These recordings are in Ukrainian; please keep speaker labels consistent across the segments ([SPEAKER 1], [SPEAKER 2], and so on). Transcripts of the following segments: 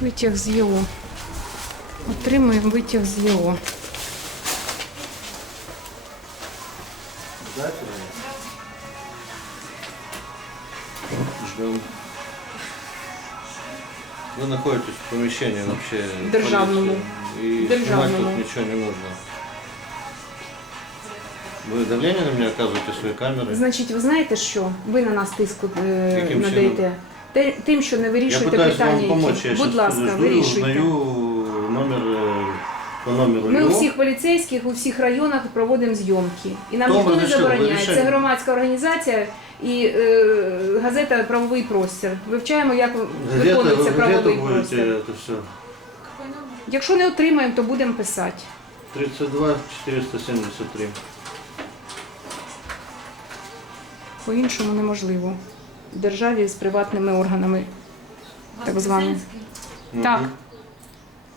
[SPEAKER 1] витяг з його. Отримуємо витяг з його.
[SPEAKER 2] Ви знаходитесь в поміщенні вообще. Державному. І Державному. тут нічого не можна. Ви давлення на мене оказуєте свої камери?
[SPEAKER 1] Значить, ви знаєте, що ви на нас тиску надаєте?
[SPEAKER 2] Чином? Тим, що не вирішуєте я питання, вам помочи, які. Я будь ласка, подождуй, вирішуйте. номер по номеру Ми 9.
[SPEAKER 1] у всіх поліцейських у всіх районах проводимо зйомки. І нам ніхто не забороняє. Це громадська організація і е, газета Правовий простір. Вивчаємо, як виконується ви, правовий будете простір. Це все? Якщо не отримаємо, то будемо писати. 32-473. По-іншому неможливо державі з приватними органами, так званими.
[SPEAKER 2] Так. Угу.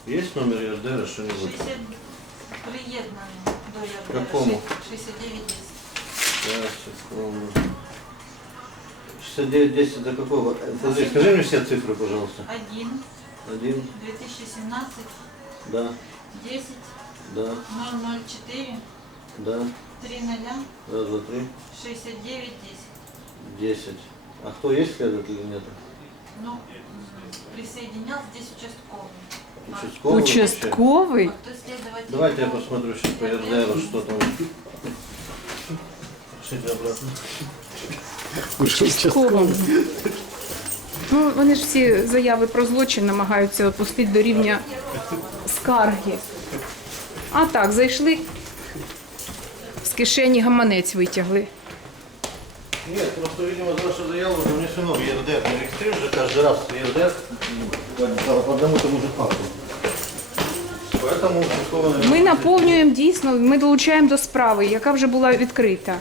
[SPEAKER 2] Є номер ЄРДРа, що не
[SPEAKER 3] буде? 60... Приєднано до ЄРДРа. До якого? 69
[SPEAKER 2] Так, скромно. 69 до якого? Скажи мені всі цифри, будь ласка.
[SPEAKER 3] 1. 1. 2017. 1, 10, 0, 0, 4, да. 10. Да. 004. Да. 3-0. 1, 2, 3. 69-10.
[SPEAKER 2] 10. 10. А хто є или чи ні?
[SPEAKER 3] Ну, присоединял здесь участковый.
[SPEAKER 1] Участковый? Участковый? Участковий? участковий, участковий?
[SPEAKER 2] Давайте відповідь. я посмотрю, що повертаю, что
[SPEAKER 1] там. обратно. Ну, Вони ж всі заяви про злочин намагаються опустити до рівня скарги. А так, зайшли. З кишені гаманець витягли.
[SPEAKER 2] Ні, просто, видимо, за вашу заяву уже внесено в ЕРД. Мы регистрируем же кожен раз в ну, да, ЕРД. По одному тому же факту.
[SPEAKER 1] Поэтому участковый... Мы наповнюємо вона. дійсно, ми долучаємо до справи, яка вже була відкрита.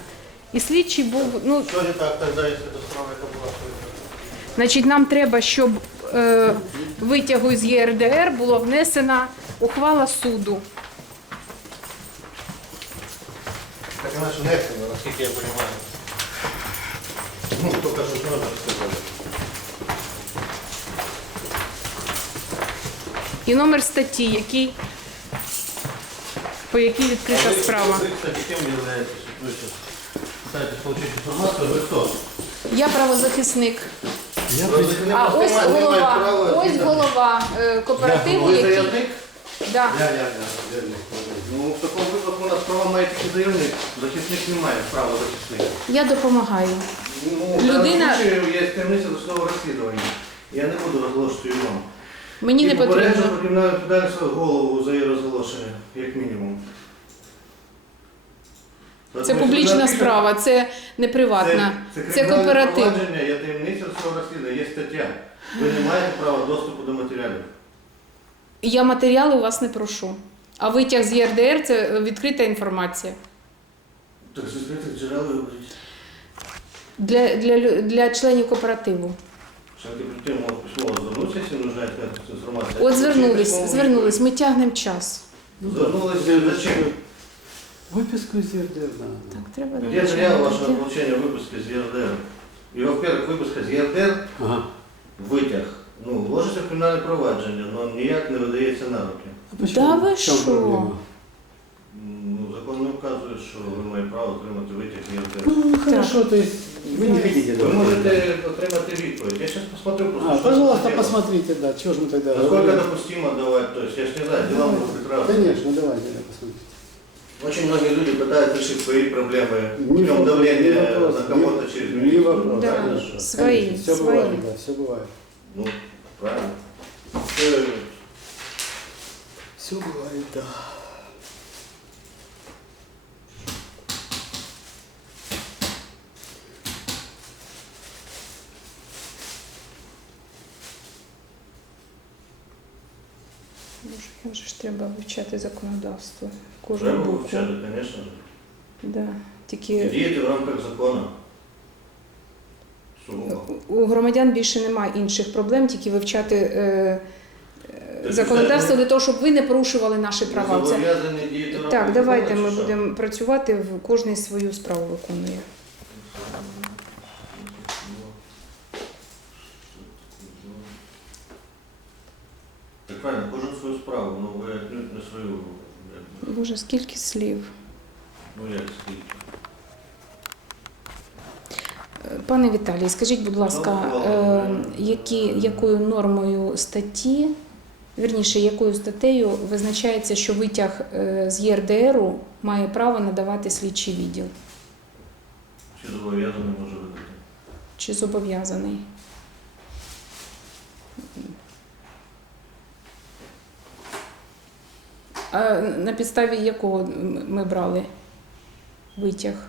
[SPEAKER 2] І слідчий був. Ну... Що не так тоді, якщо до справи яка була
[SPEAKER 1] відкрита? Значить, нам треба, щоб е, э, витягу з ЄРДР була внесена ухвала суду. Так і наше нехтено, наскільки нас, я розумію. І номер статті, який? По якій відкрита справа? Я правозахисник. Я правозахисник. А ось голова, голова кооперативу, який... Я, я, я.
[SPEAKER 2] У нас права має тільки заявник. захисник не має права
[SPEAKER 1] захисника. Я допомагаю.
[SPEAKER 2] Людина... Є до слова розслідування. Я не буду розголошувати його.
[SPEAKER 1] Мені не потрібно
[SPEAKER 2] про кімнату голову за її розголошення, як мінімум.
[SPEAKER 1] Це публічна справа, це не приватна. Це
[SPEAKER 2] кооператив. Це є я таємниця розслідування, є стаття. Ви не маєте права доступу до матеріалів.
[SPEAKER 1] Я матеріали у вас не прошу. А витяг з ЄРДР це відкрита інформація.
[SPEAKER 2] Так з відкриті
[SPEAKER 1] джерело. Для членів кооперативу.
[SPEAKER 2] Що письмо, нужна
[SPEAKER 1] От звернулись, письмо, Звернулись. Ми тягнемо час.
[SPEAKER 2] Звернулися значить. Виписку з РДР, да. так. Так треба. Я зняв ваше влучення випуск з, І, з ага. Витяг. ну, вложиться в кримінальне провадження, але ніяк не видається на
[SPEAKER 1] руки. Да ви що?
[SPEAKER 2] Ну, закон не вказує, що ви маєте право отримати витяг і
[SPEAKER 4] ну, отримати. Вы не
[SPEAKER 2] видите, да? Вы можете отримать відповідь. Я сейчас посмотрю просто.
[SPEAKER 4] А, что пожалуйста, посмотрело. посмотрите, да. Чего же мы тогда?
[SPEAKER 2] Насколько говорим? допустимо давать? То есть, я же не да, знаю, дела могут да, быть разные.
[SPEAKER 4] Конечно, давайте, да, посмотрите.
[SPEAKER 2] Очень многие люди пытаются решить свои проблемы путем давления на кого-то не... через Не вопрос.
[SPEAKER 1] То, да, да, да свои, конечно, свои. Все бывает, свои.
[SPEAKER 4] да, все бывает. Ну, правильно. Все, все бывает, да.
[SPEAKER 1] Им ну, же ж треба вивчати законодавство.
[SPEAKER 2] Кожну треба вивчати, звісно. Да. Тільки... Діяти в рамках закону.
[SPEAKER 1] У громадян більше немає інших проблем, тільки вивчати е законодавство для того, щоб ви не порушували наші
[SPEAKER 2] права. Це... Так, давайте
[SPEAKER 1] ми будемо працювати, кожен свою справу виконує.
[SPEAKER 2] кожен свою справу, але ви свою.
[SPEAKER 1] Боже, скільки слів. Ну, як скільки. Пане Віталій, скажіть, будь ласка, які, якою нормою статті, верніше, якою статтею визначається, що витяг з ЄРДРу має право надавати слідчий відділ?
[SPEAKER 2] Чи зобов'язаний може видати?
[SPEAKER 1] Чи зобов'язаний? А на підставі якого ми брали витяг?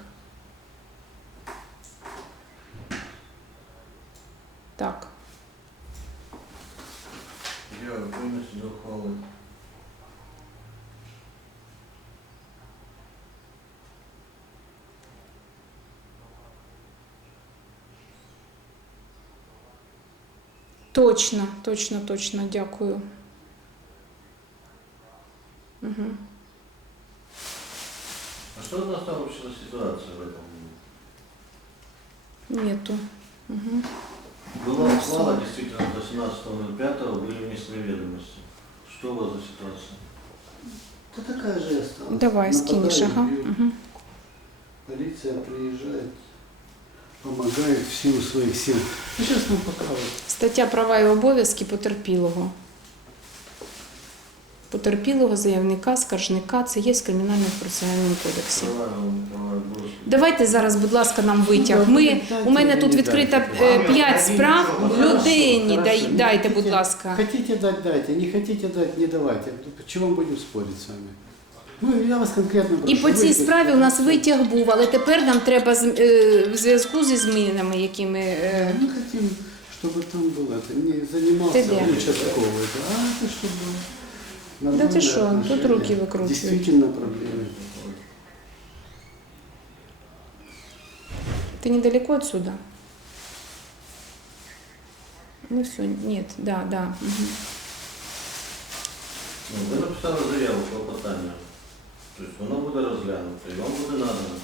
[SPEAKER 1] Точно, точно, точно, дякую.
[SPEAKER 2] Угу. А что у нас там вообще за ситуация в
[SPEAKER 1] этом? Нету. Угу.
[SPEAKER 2] Была ну, слава, действительно, до 17.05 были местные ведомости. Что у вас за ситуация?
[SPEAKER 4] Да такая же
[SPEAKER 1] осталась. Давай, скинешь, ага. Ее. Угу.
[SPEAKER 4] Полиция приезжает, помагає всім своїх
[SPEAKER 1] покажуть. Стаття права і обов'язки потерпілого. Потерпілого заявника, скаржника. Це є в кримінальному процесуальному кодексі. Ладно, ладно. Давайте зараз, будь ласка, нам витяг. Ми... Дайте, у мене дайте, тут не відкрита п'ять справ людині. Хорошо. Дайте, не хотите, дайте хотите, будь
[SPEAKER 4] ласка. Хочете дати, дайте, не хочете дати, не давайте. Чому будемо спорити з вами?
[SPEAKER 1] Ну, я вас конкретно... Прошу, І по цій справі выйти. у нас витяг був, але тепер нам треба в зв'язку зі змінами, які ми...
[SPEAKER 4] Ми хотіли, щоб там було ти не займався участково. Да?
[SPEAKER 1] Да. да ти що, тут руки Дійсно проблеми. Ти недалеко відсюда? Ну все, ні, да, да.
[SPEAKER 2] Ви написали заяву по питання. Тобто воно буде розглянуто і вам буде надано.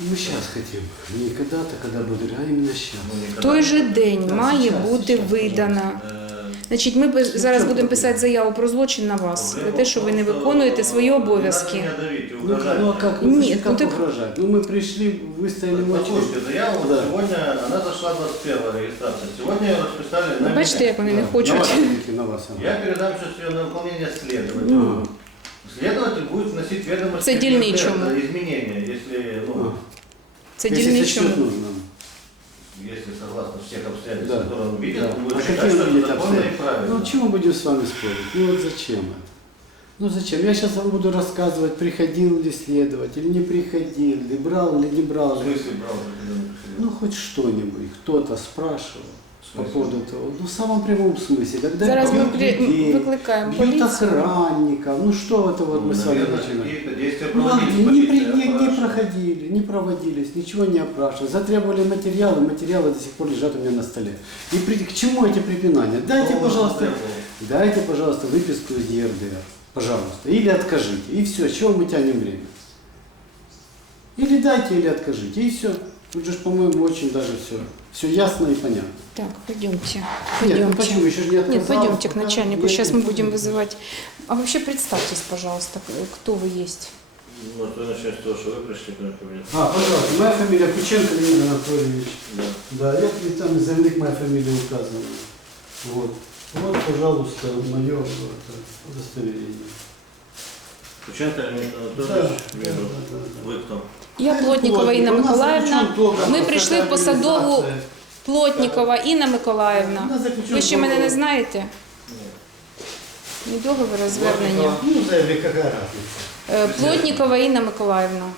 [SPEAKER 4] Ми зараз хотіли, не коли-то, коли буде реально зараз.
[SPEAKER 1] В той же ми. день да, має сейчас, бути сейчас, видана. То, ми. Uh, Значить, ми зараз ну, будемо писати то, заяву про злочин на вас, про те, що ви не виконуєте то, свої обов'язки.
[SPEAKER 2] Ну, ну а як? Ні, як ну,
[SPEAKER 4] вражати. ну, ми прийшли, виставили мочу.
[SPEAKER 2] Послухайте, заяву да. сьогодні, вона зайшла 21 реєстрація. Сьогодні розписали
[SPEAKER 1] на Бачите, як вони не хочуть.
[SPEAKER 2] я передам, що це на виконання слідування. Следователь будет вносить ведомость
[SPEAKER 1] Изменения, если, ну,
[SPEAKER 4] О, если, если,
[SPEAKER 2] если согласно всех обстоятельств, да. которые он видит, да. будет а считать, что это законно Ну,
[SPEAKER 4] чему будем с вами спорить? Ну, вот зачем Ну зачем? Я сейчас вам буду рассказывать, приходил ли следователь, не приходил ли, брал ли не
[SPEAKER 2] брал. В брал, брал, брал? Ну хоть
[SPEAKER 4] что-нибудь, кто-то спрашивал по поводу этого, ну, в самом прямом смысле. Когда Зараз
[SPEAKER 1] мы при... Людей, выкликаем бьют
[SPEAKER 4] охранников, ну что это вот ну, мы с вами начинаем?
[SPEAKER 2] Ну, не, при... не, ваше. не
[SPEAKER 4] проходили, не проводились, ничего не опрашивали. Затребовали материалы, материалы до сих пор лежат у меня на столе. И при... к чему эти припинания? Дайте, О, пожалуйста, дайте, пожалуйста, выписку из ЕРДР. Пожалуйста. Или откажите. И все, с чего мы тянем время? Или дайте, или откажите. И все. Тут же, по-моему, очень даже все, все ясно и понятно.
[SPEAKER 1] Так, пойдемте. Нет, пойдемте. Нет, ну почему? Еще же не отказалась. Нет, пойдемте к начальнику, сейчас мы будем вызывать. А вообще представьтесь, пожалуйста, кто вы есть.
[SPEAKER 2] Может, вы начнете с того, что вы пришли к
[SPEAKER 4] А, пожалуйста, моя фамилия Кученко Леонид Анатольевич. Да. Да, я, и там заявник моя фамилия указана. Вот. Вот, пожалуйста, мое вот, удостоверение.
[SPEAKER 2] Кученко Леонид вот, да. между... Анатольевич? Да, да, да, да. Вы кто?
[SPEAKER 1] Я, Я Плотнікова Інна Миколаївна. Ми прийшли в посадову Плотнікова Інна Миколаївна. Ви ще мене не знаєте? Ні. Ні договори
[SPEAKER 4] звернення.
[SPEAKER 1] Плотнікова Інна Миколаївна.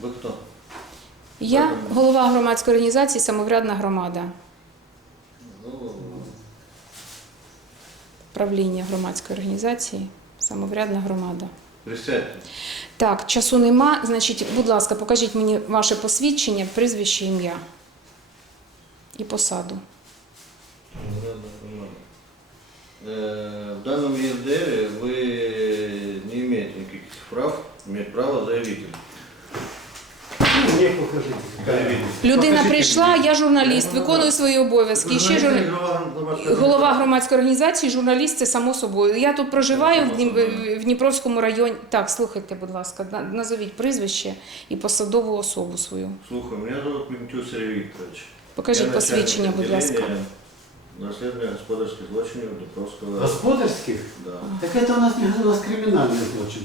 [SPEAKER 1] Ви хто? Я голова громадської організації Самоврядна громада. Правління громадської організації, самоврядна громада. Присядьте. Так, часу нема. Значить, будь ласка, покажіть мені ваше посвідчення, прізвище, ім'я і посаду.
[SPEAKER 2] В даному ЄД ви не маєте ніяких прав, право заявити.
[SPEAKER 1] Людина прийшла, я журналіст, виконую свої обов'язки. Ще жур... голова громадської організації, журналіст – це само собою. Я тут проживаю в Дніпровському районі. Так, слухайте, будь ласка, назовіть прізвище і посадову особу
[SPEAKER 2] свою. Слухай, мене зовут Митю Сергій
[SPEAKER 1] Вікторович. Покажіть посвідчення, будь
[SPEAKER 2] ласка. Господарських злочинів
[SPEAKER 4] Дніпровського Господарських? Так, це у нас не кримінальний злочин.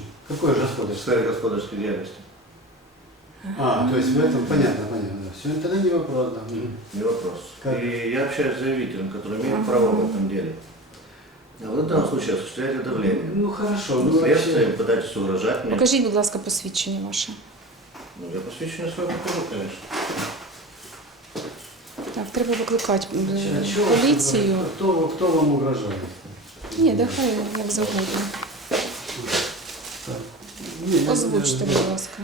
[SPEAKER 4] А, а, то есть ну, в этом понятно, понятно, понятно. Все, это не вопрос, да. Не
[SPEAKER 2] вопрос. Как? И я общаюсь с заявителем, который имеет А-а-а. право в этом деле. Да, в данном а -а -а. случае осуществляется давление. Ну хорошо, ну вообще... следствие, подать
[SPEAKER 1] все урожать. Покажите, пожалуйста, посвящение
[SPEAKER 2] ваше. Ну, я посвящение свое покажу, конечно.
[SPEAKER 1] Так, треба викликати
[SPEAKER 4] поліцію. Хто, а Кто вам угрожає?
[SPEAKER 1] Ні, дехай, як завгодно. Озвучте, я... будь пожалуйста.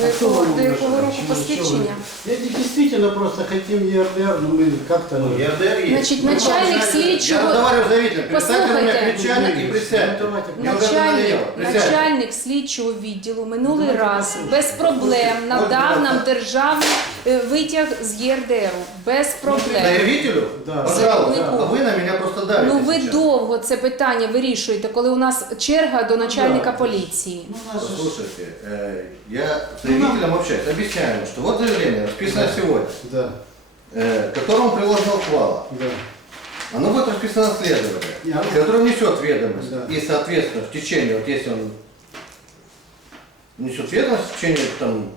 [SPEAKER 1] до якого року
[SPEAKER 4] посвідчення. дійсно де, просто хотів ЄРДР, але ми як-то... Ну,
[SPEAKER 1] О, Значить, є. начальник ну, слідчого... Я
[SPEAKER 2] говорю представьте на... на... начальник і присядь.
[SPEAKER 1] Начальник, слідчого відділу минулий Давайте, раз без проблем надав нам державний витяг з ЄРДР. Без проблем.
[SPEAKER 2] Ну, ви... Заявителю? Пожалуйста, да. а ви на мене просто
[SPEAKER 1] давите. Ну, ви сейчас. довго це питання вирішуєте, коли у нас черга до начальника да. поліції.
[SPEAKER 2] Слушайте, я С предъявителям общаюсь, объясняю что вот заявление, расписано да. сегодня, да. Э, которому приложено квала. Да. Оно будет расписано следователем, yeah. который несет ведомость. Yeah. Да. И, соответственно, в течение, вот если он несет ведомость, в течение там,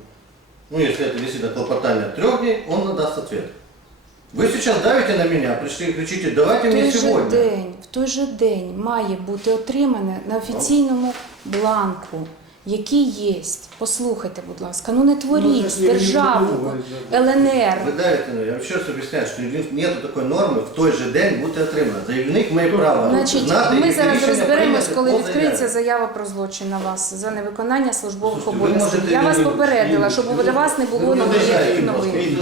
[SPEAKER 2] ну если это действительно клопотание трех дней, он надаст ответ. Вы сейчас давите на меня, пришли и кричите, давайте в мне же сегодня. День,
[SPEAKER 1] в же день, в тот же день мае быть отримано на официальном так. бланку. Які є? послухайте, будь ласка, ну не творі ну, державу не буду,
[SPEAKER 2] ЛНР. Видаєте, ну я щось собі сказає, що немає такої норми в той же день бути отримано. Заявник має право Значить,
[SPEAKER 1] Значить на, ми зараз розберемось, коли відкриється заява про злочин на вас за невиконання службових обов'язків. Я вас попередила, і, щоб у вас ну, не було на великих новин.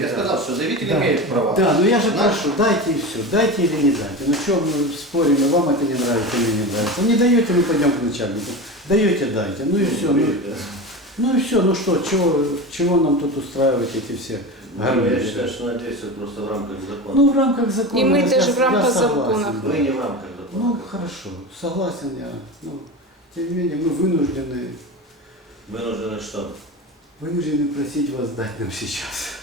[SPEAKER 2] Я сказав, що завіті не має да.
[SPEAKER 4] право. Да, ну я ж прошу, дайте, дайте і все, дайте і не дайте. Ну що ми спорюємо, вам це не нравится, не подобається. не даєте, ми підемо до начальника. Даєте, да. знаете. Ну и все. Ну, ну и все. Ну что, чего, чего нам тут устраивать эти все? Гарантии? Ну, я
[SPEAKER 2] считаю, что надеюсь, вот просто в рамках закона. Ну, в
[SPEAKER 1] рамках закона. И мы я, даже в рамках закона.
[SPEAKER 2] Мы да? не в рамках закона. Ну, хорошо.
[SPEAKER 4] Согласен я. Ну, тем не менее, мы вынуждены. Вынуждены что? Вынуждены просить вас дать нам сейчас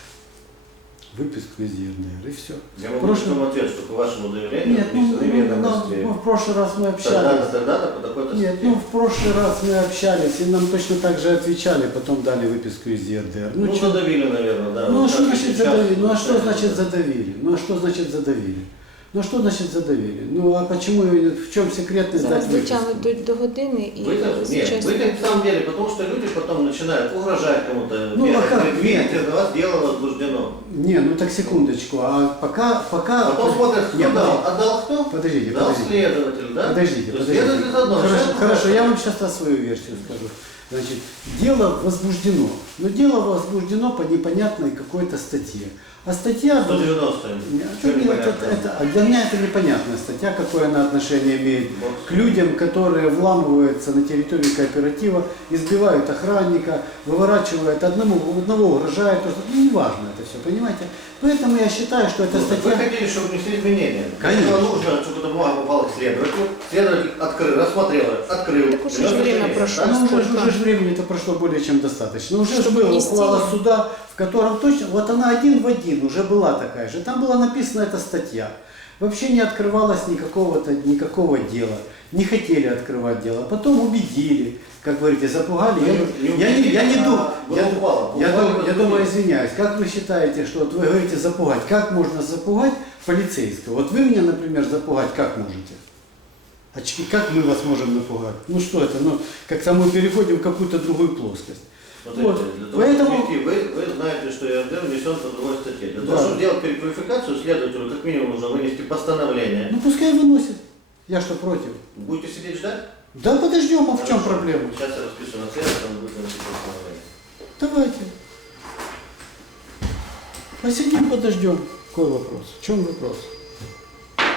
[SPEAKER 4] выписка из ЕНР, и все. Я
[SPEAKER 2] могу Прошу... вам ответить, что по вашему доверению Нет,
[SPEAKER 4] вот, ну, не мы, ну, успехи. в прошлый раз мы общались. Тогда, тогда, по да, такой да, да, Нет, да, -то ну, в прошлый раз мы общались, и нам точно так же отвечали, потом дали выписку из ЕНР. Ну, ну что...
[SPEAKER 2] задавили, наверное, да.
[SPEAKER 4] Ну, ну, что, значит, сейчас, что значит задавили? Ну, ну, а что да, значит, да, задавили? Да. ну, а что значит задавили? Ну, а что значит задавили? Ну что значит за доверие? Ну а почему, в чем секретность дать выписку? Ну,
[SPEAKER 1] до, до годины и Вы сейчас... Нет,
[SPEAKER 2] вы, в самом деле, потому что люди потом начинают угрожать кому-то. Ну Верит. а как? Верит. Нет, это вас дело
[SPEAKER 4] возбуждено. Не, ну так секундочку, а пока...
[SPEAKER 2] пока... Потом от... смотрят, кто нет, дал, нет. отдал кто?
[SPEAKER 4] Подождите, подождите. дал подождите.
[SPEAKER 2] следователь, да? Подождите,
[SPEAKER 4] То подождите. Следователь заодно. Ну, хорошо, покажите? хорошо, я вам сейчас свою версию скажу. Значит, дело возбуждено. Но дело возбуждено по непонятной какой-то статье.
[SPEAKER 2] А статья... 190
[SPEAKER 4] А для меня это непонятная статья, какое она отношение имеет к людям, которые вламываются на территории кооператива, избивают охранника, выворачивают одному, одного угрожают, это, ну, важно. Все, понимаете? Поэтому я считаю, что эта ну, статья... Вы хотели,
[SPEAKER 2] чтобы внесли изменения. Конечно, нужно, чтобы попала к следователю, следователь открыл, рассмотрел, открыл. Так,
[SPEAKER 1] уже время прошло.
[SPEAKER 4] Ну, уже, же это прошло более чем достаточно. Уже было упало суда, в котором точно... Вот она один в один, уже была такая же. Там была написана эта статья. Вообще не открывалось никакого-то, никакого дела. не хотели открывать дело, потом убедили, как вы говорите, запугали. Вы, я, не, убедили, я, не, она, я не думаю, я, подругала, я, подругала. я думаю, извиняюсь, как вы считаете, что вот вы, вы говорите запугать, как можно запугать полицейского? Вот вы меня, например, запугать как можете? А как мы вас можем напугать? Ну что это, ну как-то мы переходим в какую-то другую плоскость.
[SPEAKER 2] Смотрите, вот, вот. для того, Поэтому... Что, вы, вы знаете, что ИРДР внесен по другой статье. Для да. того, чтобы да. делать переквалификацию, следователю как минимум нужно вынести постановление. Ну
[SPEAKER 4] пускай выносят. Я что против?
[SPEAKER 2] Будете сидеть ждать?
[SPEAKER 4] Да подождем, а Хорошо. в чем проблема? Сейчас
[SPEAKER 2] я распишу на цвет, а потом будем сидеть
[SPEAKER 4] Давайте. Посидим, подождем.
[SPEAKER 2] Какой вопрос? В чем
[SPEAKER 4] Вопрос.